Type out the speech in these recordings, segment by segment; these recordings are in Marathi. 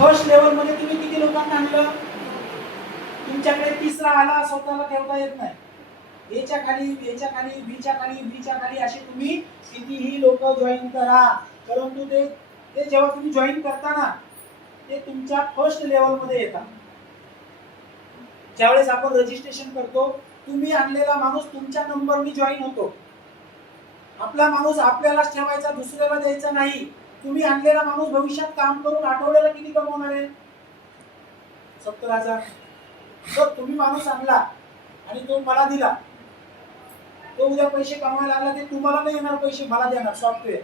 फर्स्ट लेवल मध्ये तुम्ही किती लोकांना आणलं? तुमच्याकडे तिसरा आला, स्वतःला ठेवता येत नाही. एच्या खाली, बीच्या खाली, बीच्या खाली, बीच्या खाली असे तुम्ही कितीही लोक जॉईन करा, परंतु ते जेव्हा तुम्ही जॉईन करता ना, ते तुमच्या फर्स्ट लेवल मध्ये येतात. ज्यावेळेस आपण रजिस्ट्रेशन करतो, तुम्ही आणलेला माणूस तुमच्या नंबरनी जॉईन होतो. आपला माणूस आपल्यालाच ठेवायचा, दुसऱ्याला द्यायचा नाही. तुम्ही आणलेला माणूस भविष्यात काम करून आठवड्याला किती कमवणार आहे? 70,000. तर तुम्ही माणूस आणला आणि तो मला दिला, तो उद्या पैसे कमवायला लागला, ते तुम्हाला नाही येणार पैसे, मला देणार सॉफ्टवेअर.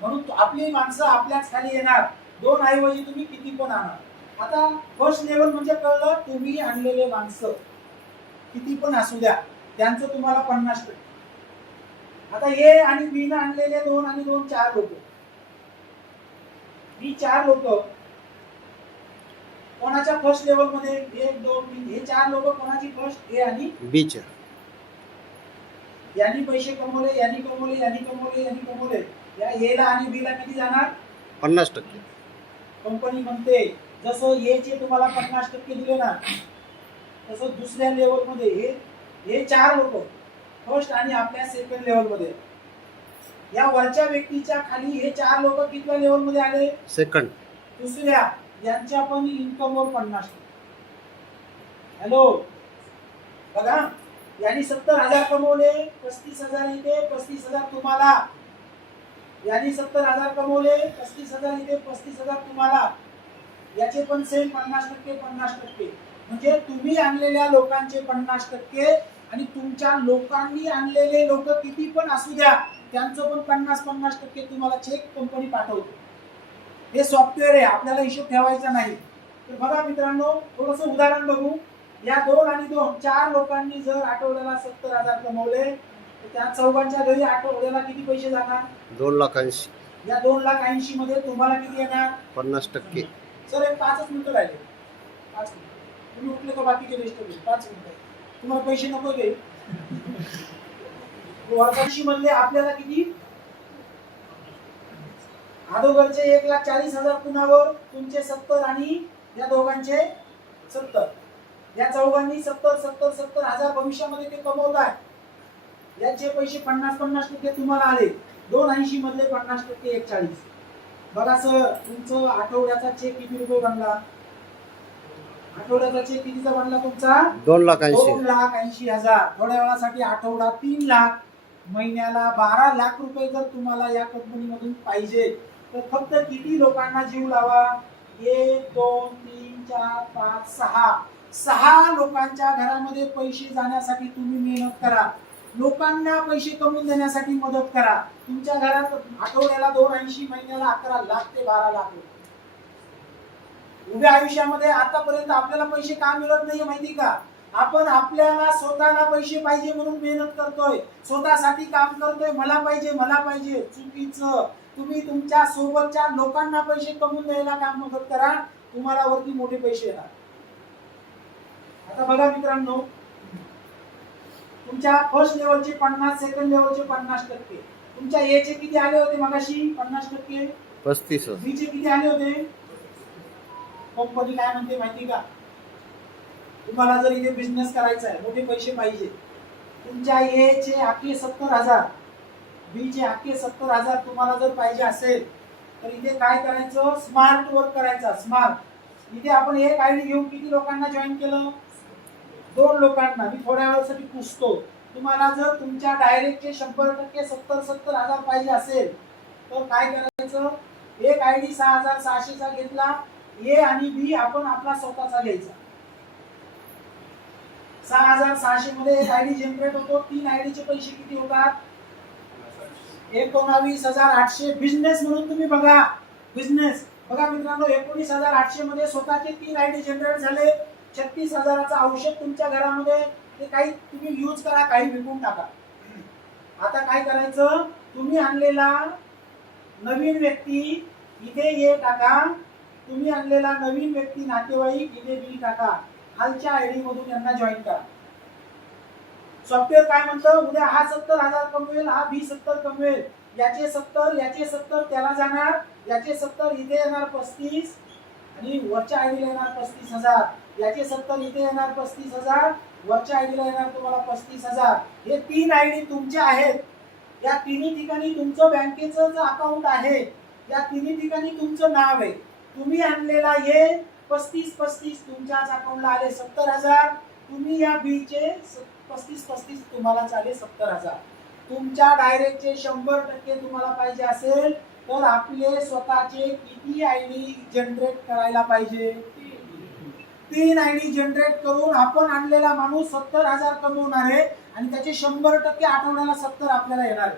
म्हणून आपली माणसं आपल्याच खाली येणार. 2 ऐवजी तुम्ही किती पण आणा. आता फर्स्ट लेवल म्हणजे कळलं, तुम्ही आणलेले माणसं किती पण असू द्या, त्यांचं तुम्हाला 50%. आता ए आणि बी ने आणलेले 2 आणि 2 4 लोक. ही 4 लोक कोणाच्या फर्स्ट लेवल मध्ये? 1 2 3. हे 4 लोक कोणाची फर्स्ट? ए आणि बी च्या. यांनी पैसे कमवले, यांनी कमवले, यांनी कमवले, यांनी कमवले. या ए ला आणि बी ला किती जाणार? 50%. कंपनी म्हणते जसं ए चे तुम्हाला 50% दिले ना, तसं दुसऱ्या लेवल मध्ये हे 4 लोक फर्स्ट आणि आपल्या सेकंड लेवल मध्ये. या वरच्या व्यक्तीच्या खाली हे 4 लोक कितव्या लेवल मध्ये आले? सेकंड. दुसऱ्या. यांच्या पण इन्कम वर 50%. हॅलो बघा, यांनी 70,000 कमवले, 35,000 इथे, 35,000 तुम्हाला. यांनी 70,000 कमवले, 35,000 इथे, 35,000 तुम्हाला. याचे पण सेम 50%, 50%. म्हणजे तुम्ही आणलेल्या लोकांचे 50% आणि तुमच्या लोकांनी आणलेले लोक किती पण असू द्या, त्यांचं पण 50% तुम्हाला चेक कंपनी पाठवते. हे सॉफ्टवेअर आहे, आपल्याला हिशोब ठेवायचा नाही. तर बघा मित्रांनो, थोडस उदाहरण बघू. या 2 आणि 2 4 लोकांनी जर आठवड्याला 70,000 कमवले, तर त्या चौघांच्या घरी आठवड्याला किती पैसे जाणार? 2,80,000. या 2,80,000 मध्ये तुम्हाला किती येणार? 50%. सर एक 5 मिनिटं राहिले. 5 मिनिटं. तुम्ही उठले का बाकीचे लिस्ट होईल? 5 मिनिटं. तुम्हाला पैसे नको घे. 2,80,000 मधले आपल्याला किती? अगोदरचे 1,40,000 कुणावर? तुमचे 70 आणि या दोघांचे 70. या चौघांनी 70,000 भविष्यामध्ये ते कमवताय. याचे पैसे 50% तुम्हाला आले. 2,80,000 मधले 50% 1,40,000. बघा सर, तुमचं आठवड्याचा चेक किती रुपये बनला? आठवड्याचा चेक कितीचा बनला तुमचा? 2,80,000. 2,80,000. थोड्या वेळासाठी आठवडा 3 लाख, महिन्याला 12 लाख रुपये जर तुम्हाला या कंपनीमधून पाहिजे, तर फक्त किती लोकांना जीव लावा? 1 2 3 4 5 6 लोकांच्या घरामध्ये पैसे जाण्यासाठी तुम्ही मेहनत करा. लोकांना पैसे कमवून देण्यासाठी मदत करा. तुमच्या घरात आठवड्याला 2,80,000, महिन्याला 11 लाख ते 12 लाख रुपये. उभ्या आयुष्यामध्ये आतापर्यंत आपल्याला पैसे का मिळत नाही माहिती का? आपण आपल्याला स्वतःला पैसे पाहिजे म्हणून मेहनत करतोय, स्वतःसाठी काम करतोय. मला पाहिजे, मला पाहिजे. चुकीचं. तुम्ही तुमच्या सोबतच्या लोकांना पैसे कमवून द्यायला काम मदत करा, तुम्हाला वरती मोठे पैसे येणार. आता बघा मित्रांनो, तुमच्या फर्स्ट लेवलचे 50, सेकंड लेवलचे 50%. तुमच्या ए चे किती आले होते मगाशी? 50%. 35,000. बी चे किती आले होते? कंपनी काय म्हणते माहिती का? तुम्हाला जर इथे बिझनेस करायचा आहे, मोठे पैसे पाहिजे, तुमच्या ए चे आखे 70,000, बी चे आखे 70,000 तुम्हाला जर पाहिजे असेल, तर इथे काय करायचं? स्मार्ट वर्क करायचा. स्मार्ट. इथे आपण एक आयडी घेऊन किती लोकांना जॉईन केलं? 2 लोकांना. मी थोड्या वेळासाठी पुसतो. तुम्हाला जर तुमच्या डायरेक्टचे 100% 70,000 पाहिजे असेल, तर काय करायचं? एक आयडी 6,600 चा घेतला. ए आणि बी आपण आपला स्वतःचा घ्यायचा. 6,600 मध्ये एक आयडी जनरेट होतो. 3 आयडीचे पैसे किती होतात? 19,800. बिझनेस म्हणून तुम्ही बघा. बिझनेस बघा मित्रांनो, 19,800 मध्ये स्वतःचे 3 आयडी जनरेट झाले. 36,000चं औषध तुमच्या घरामध्ये, ते काही तुम्ही यूज करा, काही विकून टाका. आता काय करायचं? तुम्ही आणलेला नवीन व्यक्ती इथे ए टाका. तुम्ही आणलेला नवीन व्यक्ती नातेवाईक इथे बी टाका. खालच्या आयडी मधून यांना जॉईन करा. सॉफ्टवेअर काय म्हणतं? उद्या हा 70,000 कमवेल, हा बी 70 कमवेल. याचे 70, याचे 70 त्याला जाणार, याचे 70 इथे येणार 35 आणि वरच्या आयडीला येणार 35,000. याचे 70 इथे येणार 35,000. वरच्या आयडीला येणार तुम्हाला 35,000. हे 3 आयडी तुमच्या आहेत. या तिन्ही ठिकाणी तुमचं बँकेचं जे अकाउंट आहे, या तिन्ही ठिकाणी तुमचं नाव आहे. तुम्ही आणलेला हे 35 तुमच्याच अकाउंटला आले 70,000. तुम्ही या बीचे 35 तुम्हाला आले 70,000. तुमच्या डायरेक्टचे 100% तुम्हाला पाहिजे असेल तर आपले स्वतःचे किती आयडी जनरेट करायला पाहिजे? 3 आयडी जनरेट करून आपण आणलेला माणूस 70,000 कमवणार आहे आणि त्याचे 100% आठवड्याला 70 आपल्याला येणार आहे.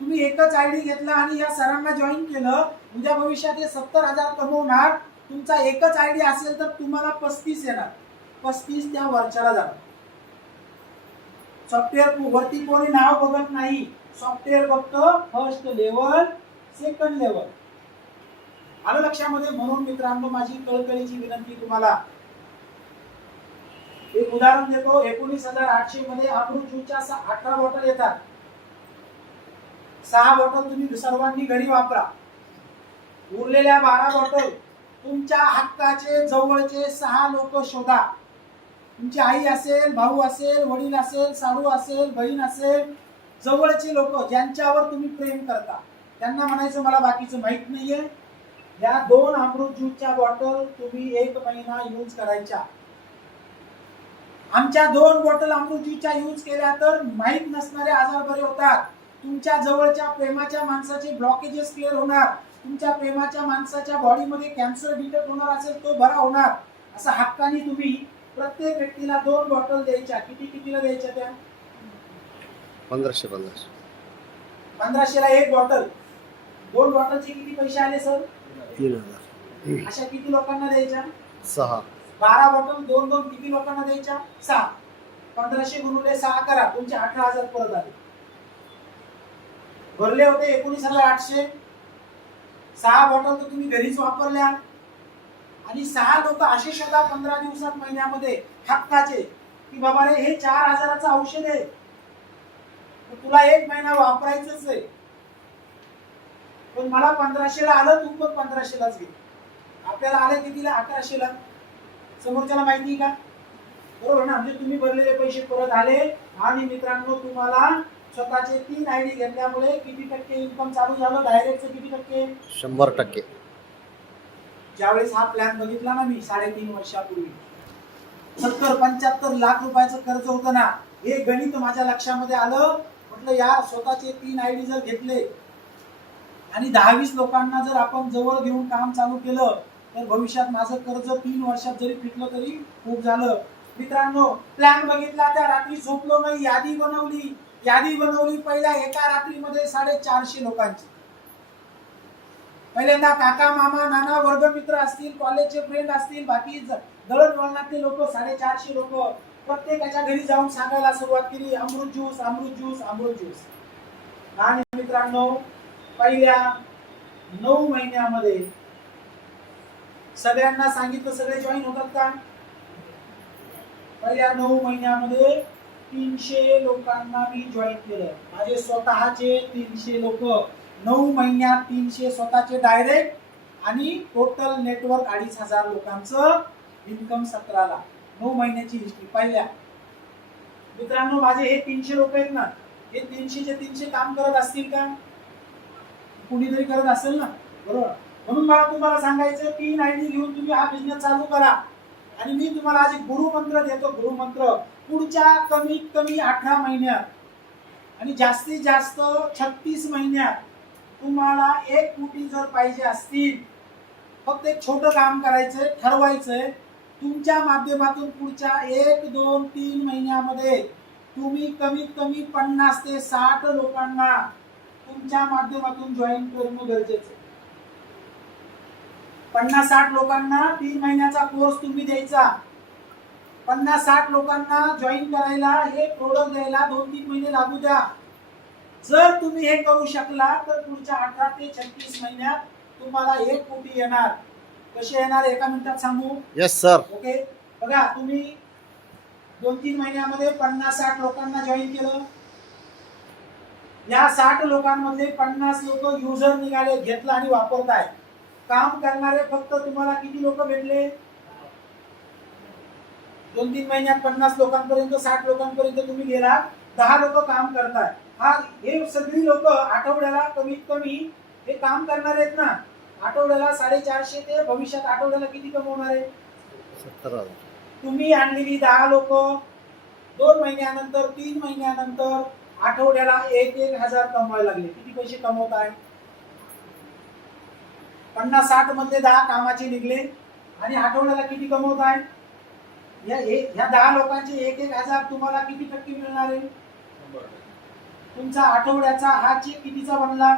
तुम्ही एकच आयडी घेतला आणि या सरांना जॉईन केलं, उद्या भविष्यात हे 70,000 कमवणार. तुमचा एकच आयडी असेल तर तुम्हाला 35 येणार. 35 त्या वरच्याला जाणार. सॉफ्टवेअर वरती कोणी नाव बघत नाही. सॉफ्टवेअर बघतं फर्स्ट लेवल, सेकंड लेवल. आलं लक्षामध्ये? म्हणून मित्रांनो माझी कळकळीची विनंती तुम्हाला, एक उदाहरण देतो. 19,800 मध्ये अमृत ज्यूसच्या 18 बॉटल येतात. 6 बॉटल तुम्ही सर्वांनी घरी वापरा. उरलेल्या 12 बॉटल तुमच्या हक्काचे जवळचे 6 लोक शोधा. तुमची आई असेल, भाऊ असेल, वडील असेल, साडू असेल, बहीण असेल, जवळचे लोक ज्यांच्यावर तुम्ही प्रेम करता, त्यांना म्हणायचं मला बाकीचं माहित नाहीये. या 2 अमृत ज्यूसच्या बॉटल तुम्ही 1 महिना यूज करायच्या. आमच्या 2 बॉटल अमृत ज्यूसच्या यूज केल्या तर माहीत नसणारे आजार बरे होतात. तुमच्या जवळच्या प्रेमाच्या माणसाचे ब्लॉकेजेस क्लिअर होणार. तुमच्या प्रेमाच्या माणसाच्या बॉडीमध्ये कॅन्सर डिटेक्ट होणार असेल तो बरा होणार. असं हक्काने तुम्ही प्रत्येक व्यक्तीला 2 बॉटल द्यायच्या. कितीला द्यायच्या त्या? 1500. 1500ला 1 बॉटल. 2 बॉटलचे किती पैसे आले सर? 3000. अशा किती लोकांना द्यायच्या? 6. 12 बॉटल 2 किती लोकांना द्यायच्या? 6. 1500 गुणिले 6 करा, तुमचे 18,000 परत आले. भरले होते 19,800. 6 बॉटल तर तुम्ही घरीच वापरल्या आणि 6 लोक असे शोधा 15 दिवसात, महिन्यामध्ये हक्काचे की बाबा रे हे 4,000चं औषध आहे, तुला 1 महिना वापरायचंच आहे. पण मला 1500ला आलं, तू पण 1500लाच घे. आपल्याला आलं कितीला? 1100ला. समोरच्याला माहिती का? बरोबर ना? म्हणजे तुम्ही भरलेले पैसे परत आले. आणि मित्रांनो तुम्हाला स्वतःचे 3 आयडी घेतल्यामुळे किती टक्के इन्कम चालू झालं? डायरेक्टचं किती टक्के? 100%. ज्यावेळेस हा प्लॅन बघितला ना मी 3.5 वर्षापूर्वी, 70-75 लाख रुपयाचं कर्ज होतं ना, हे गणित माझ्या लक्षामध्ये आलं. म्हटलं यार, स्वतःचे 3 आयडी जर घेतले आणि 10-20 लोकांना जर आपण जवळ घेऊन काम चालू केलं तर भविष्यात माझं कर्ज 3 वर्षात जरी फिटलं तरी खूप झालं. मित्रांनो, प्लॅन बघितला, त्या रात्री झोपलो नाही, यादी बनवली. पहिल्या एका रात्रीमध्ये 450 लोकांची. पहिल्यांदा काका, मामा, नाना, वर्गमित्र असतील, कॉलेजचे फ्रेंड असतील, बाकी दळणवळणातले लोक, 450 लोक. प्रत्येकाच्या घरी जाऊन सांगायला सुरुवात केली, अमृत ज्यूस, अमृत ज्यूस, अमृत ज्यूस. आणि मित्रांनो, पहिल्या 9 महिन्यामध्ये सगळ्यांना सांगितलं. सगळे जॉईन होतात का? पहिल्या 9 महिन्यामध्ये 300 लोकांना मी जॉईन केलं. माझे स्वतःचे 300 लोक. 9 महिन्यात 300 स्वतःचे डायरेक्ट आणि टोटल नेटवर्क 2,500 लोकांचं इन्कम 17ला. 9 महिन्याची हिस्ट्री पहिल्या. मित्रांनो, माझे हे 300 लोक आहेत ना, हे 300चे 300 काम करत असतील का? कुणीतरी करत असेल ना, बरोबर? म्हणून मला तुम्हाला सांगायचं, 3 आयडी घेऊन तुम्ही हा बिझनेस चालू करा. आणि मी तुम्हाला आज एक गुरुमंत्र देतो. गुरुमंत्र पुढच्या कमीत कमी 18 महिन्यात आणि जास्तीत जास्त 36 महिन्यात तुम्हाला 1 कोटी जर पाहिजे असतील, फक्त एक छोटं काम करायचंय, ठरवायचंय. तुमच्या माध्यमातून पुढच्या 1, 2, 3 महिन्यामध्ये तुम्ही कमीत कमी 50 ते 60 लोकांना तुमच्या माध्यमातून जॉईन करणं गरजेचं आहे. 50-60 लोकांना 3 महिन्याचा कोर्स तुम्ही द्यायचा. 50-60 लोकांना जॉईन करायला, हे प्रोडक्ट द्यायला 2-3 महिने लागू द्या. जर तुम्ही हे करू शकला तर पुढच्या 18 ते 36 महिन्यात तुम्हाला 1 कोटी येणार. कसे येणार? एका मिनिटात सांगू? Yes sir. ओके, बघा, तुम्ही 2-3 महिन्यामध्ये 50-60 लोकांना जॉईन केलं. या 60 लोकांमध्ये 50 लोक युजर निघाले, घेतला आणि वापरताय. काम करणारे फक्त तुम्हाला किती लोक भेटले? भेटले? 2-3 महिन्यात 50 लोकांपर्यंत 60 लोकांपर्यंत तुम्ही गेलात. 10 लोक काम करताय. हे सगळी लोक आठवड्याला कमीत कमी हे काम करणार आहेत ना, आठवड्याला 450 ते भविष्यात आठवड्याला किती कमवणार आहे? 70,000. तुम्ही आणलेली 10 लोक 2 महिन्यानंतर 3 महिन्यानंतर आठवड्याला 1,000 कमवायला लागले. किती पैसे कमवत आहे? 50-60 मधले 10 कामाचे निघले आणि आठवड्याला किती कमवत आहे? या 10 लोकांचे 1,000 तुम्हाला किती टक्के मिळणार आहे? तुमचा आठवड्याचा हा चेक कितीचा बनला?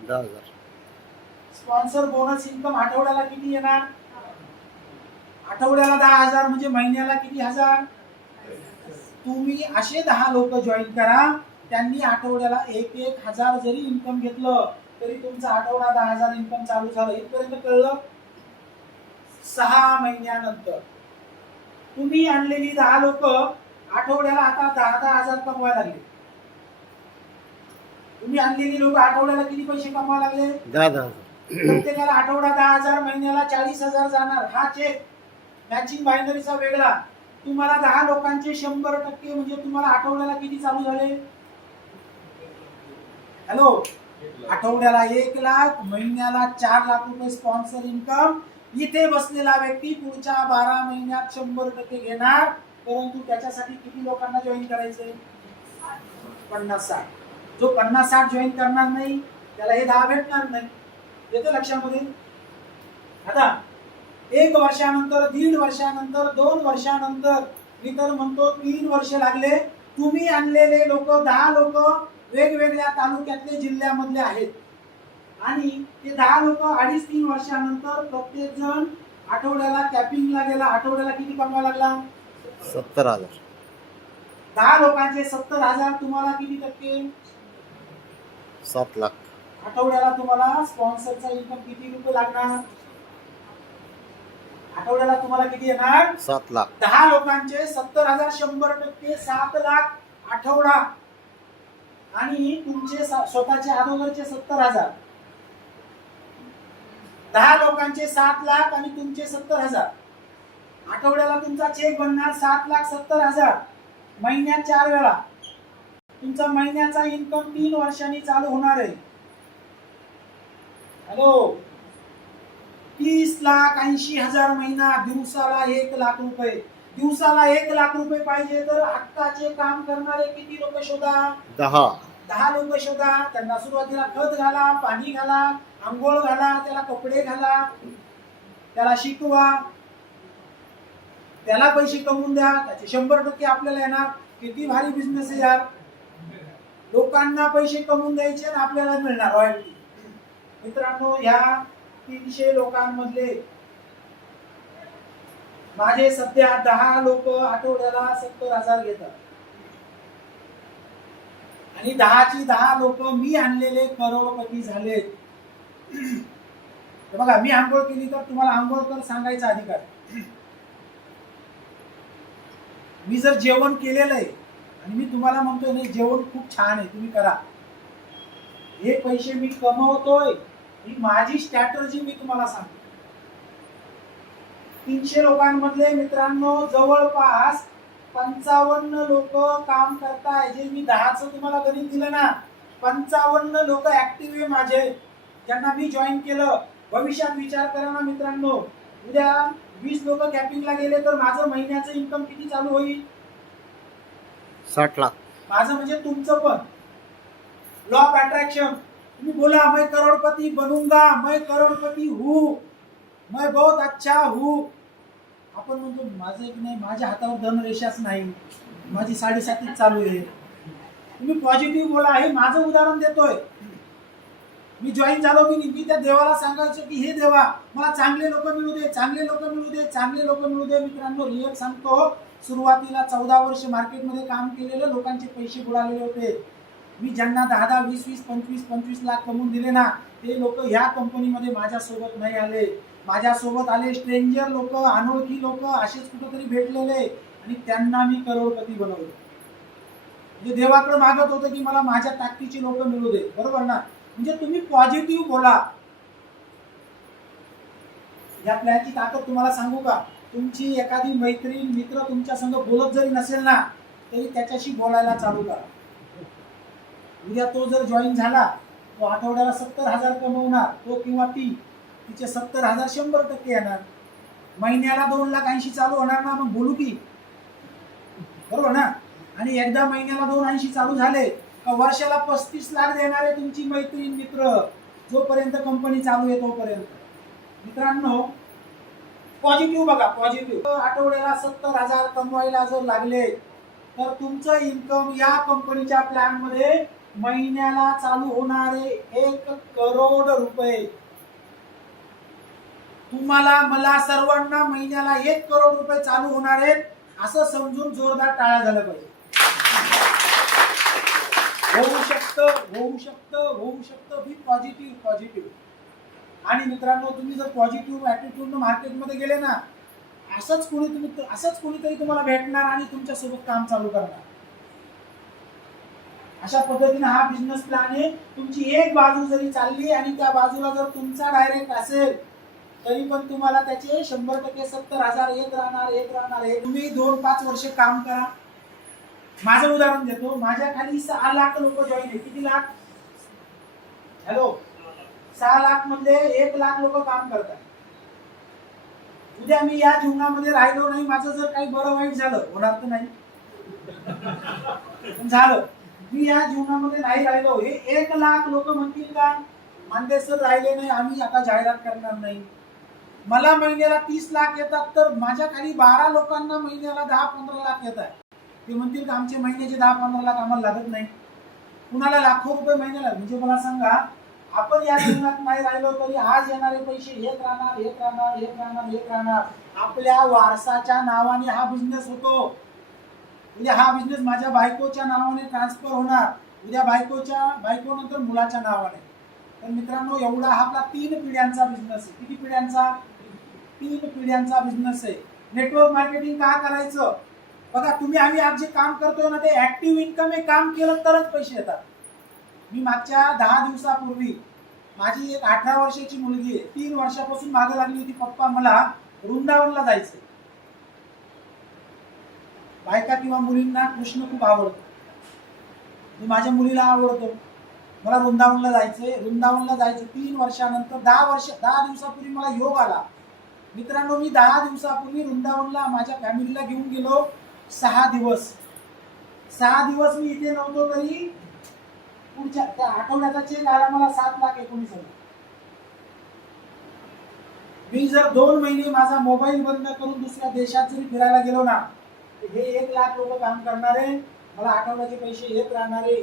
10,000. स्पॉन्सर बोनस इन्कम आठवड्याला किती येणार? आठवड्याला 10,000 म्हणजे महिन्याला किती हजार? तुम्ही असे 10 लोक जॉईन करा, त्यांनी आठवड्याला 1,000 जरी इन्कम घेतलं तरी तुमचा आठवडा 10,000 इन्कम चालू झालं. इथपर्यंत कळलं? 6 महिन्यानंतर तुम्ही आणलेली 10 लोक आठवड्याला आता 10,000 कमवायला लागले. तुम्ही आणलेली लोक आठवड्याला किती पैसे कमवायला लागले? 10,000. प्रत्येकाला आठवडा 10,000, महिन्याला 40,000 जाणार. हा चेक मॅचिंग बायनरीचा वेगळा. तुम्हाला 10 लोकांचे 100% म्हणजे तुम्हाला आठवड्याला किती चालू झाले? हॅलो, आठवड्याला 1 लाख, महिन्याला 4 लाख रुपये स्पॉन्सर इन्कम. इथे बसलेला व्यक्ती पुढच्या 12 महिन्यात 100% घेणार. परंतु त्याच्यासाठी किती लोकांना जॉईन करायचे? 50-60. जो 50-60 जॉईन करणार नाही त्याला हे 10 भेटणार नाही. येतं लक्षामध्ये? आता 1 वर्षानंतर, 1.5 वर्षानंतर, 2 वर्षानंतर, मी तर म्हणतो 3 वर्ष लागले. तुम्ही आणलेले लोक 10 लोक वेगवेगळ्या तालुक्यातले जिल्ह्यामधले आहेत आणि ते 10 लोक 2.5-3 वर्षानंतर प्रत्येक जण आठवड्याला कॅपिंगला गेला. आठवड्याला किती कमवायला लागला? 70,000. 10 लोकांचे 70,000. तुम्हाला किती टक्के? 7 लाख. आठवड्याला तुम्हाला स्पॉन्सरचा इन्कम किती रुपये लागणार? आठवड्याला तुम्हाला किती येणार? 7 लाख. 10 लोकांचे 70,000, 100% 7 लाख आठवडा. आणि तुमचे स्वतःचे अगोदरचे 70,000. 10 लोकांचे 7 लाख आणि तुमचे 70,000. आठवड्याला तुमचा चेक बनणार 7,70,000. महिन्यात 4 वेळा. तुमचा महिन्याचा इन्कम 3 वर्षांनी चालू होणार आहे. हॅलो, 30,80,000 महिना. दिवसाला 1 लाख रुपये. दिवसाला 1 लाख रुपये पाहिजे तर हक्काचे काम करणारे किती लोक शोधा? 10 लोक शोधा. त्यांना सुरुवातीला खत घाला, पाणी घाला, आंघोळ घाला, त्याला कपडे घाला, त्याला शिकवा, त्याला पैसे कमवून द्या. त्याचे 100% आपल्याला येणार. किती भारी बिझनेस आहे यार. लोकांना पैसे कमवून द्यायचे आणि आपल्याला मिळणार रॉयल्टी. मित्रांनो, ह्या 300 लोकांमधले माझे सध्या 10 लोक आठवड्याला 70,000 घेतात आणि 10ची 10 लोक मी आणलेले करोडपती झालेत. बघा, मी आंघोळ केली तर तुम्हाला आंघोळ कर सांगायचा अधिकार. मी जर जेवण केलेलं आहे आणि मी तुम्हाला म्हणतोय नाही जेवण खूप छान आहे, तुम्ही करा, हे पैसे मी कमवतोय, ही माझी स्ट्रॅटर्जी मी तुम्हाला सांगतो. 300 लोकांमधले मित्रांनो जवळपास 55 लोक काम करताय. जे मी 10चं तुम्हाला गणित दिलं ना, 55 लोक ऍक्टिव्ह आहे माझे, ज्यांना मी जॉईन केलं. भविष्यात विचार करा ना मित्रांनो, उद्या 20 लोक कॅपिंगला गेले तर माझं महिन्याचं इन्कम किती चालू होईल? 60 लाख. माझं म्हणजे तुमचं पण. Law of attraction. तुम्ही बोला मैं करोड़पति बनूंगा, मैं करोड़पति हूँ, मैं बहुत अच्छा हूँ. आपण म्हणतो माझं एक नाही, माझ्या हातावर धनरेषाच नाही, माझी 7.5 चालू आहे. तुम्ही पॉझिटिव्ह बोला. हे माझं उदाहरण देतोय. मी जॉईन झालो, मी त्या देवाला सांगायचो की हे देवा मला चांगले लोक मिळू दे, चांगले लोक मिळू दे, चांगले लोक मिळू दे. मित्रांनो रिअल सांगतो, सुरुवातीला 14 वर्ष मार्केटमध्ये काम केलेलं लोकांचे पैसे बुडालेले होते. मी ज्यांना 10-10, 20-20, 25-25 लाख कमवून दिले ना, ते लोक ह्या कंपनीमध्ये माझ्यासोबत नाही आले. माझ्यासोबत आले स्ट्रेंजर लोक, अनोळखी लोक, असेच कुठेतरी भेटलेले आणि त्यांना मी करोडपती बनवले. म्हणजे देवाकडे मागत होतं की मला माझ्या ताकदीची लोक मिळू दे. बरोबर ना? म्हणजे तुम्ही पॉझिटिव्ह बोला. या प्लॅनची ताकद तुम्हाला सांगू का? तुमची एखादी मैत्रीण मित्र तुमच्या संग बोलत जरी नसेल ना तरी त्याच्याशी बोलायला चालू करा. उद्या तो जर जॉईन झाला, तो आठवड्याला 70,000 कमवणार, तो किंवा ती, तिचे 70,000 100% येणार. महिन्याला 2,80,000 चालू होणार ना, मग बोलू की, बरोबर ना? आणि एकदा महिन्याला 2,80,000 चालू झाले का वर्षाला 35 लाख देणारे तुमची मैत्रीण मित्र, जोपर्यंत कंपनी चालू आहे तोपर्यंत. मित्रांनो, पॉझिटिव्ह बघा, पॉझिटिव्ह. आठवड्याला 70,000 कमवायला जर लागले तर तुमचं इन्कम या कंपनीच्या प्लॅन मध्ये महिन्याला चालू होणारे 1 करोड रुपये. तुम्हाला, मला, सर्वांना महिन्याला 1 करोड रुपये चालू होणार आहेत असं समजून जोरदार टाळ्या झालं पाहिजे. होऊ शकतं, होऊ शकतं, होऊ शकतं. बी पॉझिटिव्ह, पॉझिटिव्ह. आणि मित्रांनो, तुम्ही जर पॉझिटिव्ह ॲटिट्यूडनं मार्केटमध्ये गेले ना, असंच कोणीतरी तुम्हाला भेटणार आणि तुमच्यासोबत काम चालू करणार. अशा पद्धतीने हा बिझनेस प्लॅन आहे. तुमची एक बाजू जरी चालली आणि त्या बाजूला जर तुमचा डायरेक्ट असेल तरी पण तुम्हाला त्याचे 100% 70,000 येत राहणार. तुम्ही 2-5 वर्ष काम करा. माझं उदाहरण देतो. माझ्या खाली 6 लाख लोक जॉईन आहे. किती लाख? हॅलो, 6 लाख मधले 1 लाख लोक काम करतात. उद्या मी या जीवनामध्ये राहिलो नाही, माझं जर काही बरं वाईट झालं, होणार तर नाही, झालं, मी या जीवनामध्ये नाही राहिलो, हे 1 लाख लोक म्हणतील का मानदेसर राहिले नाही, आम्ही आता जाहिरात करणार नाही. मला महिन्याला 30 लाख येतात तर माझ्या खाली 12 लोकांना महिन्याला 10-15 लाख येतात. ते म्हणतील का आमचे महिन्याचे 10-15 लाख आम्हाला लागत नाही. कुणाला लाखो रुपये महिन्याला. म्हणजे मला सांगा, आपण या जीवनात नाही राहिलो तरी आज येणारे पैसे येत राहणार. आपल्या वारसाच्या नावाने हा बिझनेस होतो. उद्या हा बिझनेस माझ्या बायकोच्या नावाने ट्रान्सफर होणार, उद्या बायकोनंतर मुलाच्या नावाने. तर मित्रांनो, एवढा हा आपला 3 पिढ्यांचा बिझनेस आहे. किती पिढ्यांचा? 3 पिढ्यांचा बिझनेस आहे. नेटवर्क मार्केटिंग का करायचं? बघा, आम्ही आज जे काम करतोय ना, ते ऍक्टिव्ह इन्कम आहे. काम केलं तरच पैसे येतात. मी मागच्या 10 दिवसापूर्वी माझी एक 18 वर्षाची मुलगी आहे, 3 वर्षापासून मागे लागली होती, पप्पा मला वृंदावनला जायचंय. बायका किंवा मुलींना कृष्ण खूप आवडतो. मी माझ्या मुलीला आवडतो. मला वृंदावनला जायचं. 3 वर्षानंतर 10 दिवसापूर्वी मला योग आला. मित्रांनो, मी 10 दिवसापूर्वी वृंदावनला माझ्या फॅमिलीला घेऊन गेलो. 6 दिवस मी इथे नव्हतो तरी पुढच्या त्या आठवड्याचा चेक आला मला 7,19,000. मी जर 2 महिने माझा मोबाईल बंद करून दुसऱ्या देशात जरी फिरायला गेलो ना, हे 1 लाख लोक काम करणारे, मला आठवड्याचे पैसे येत राहणारे.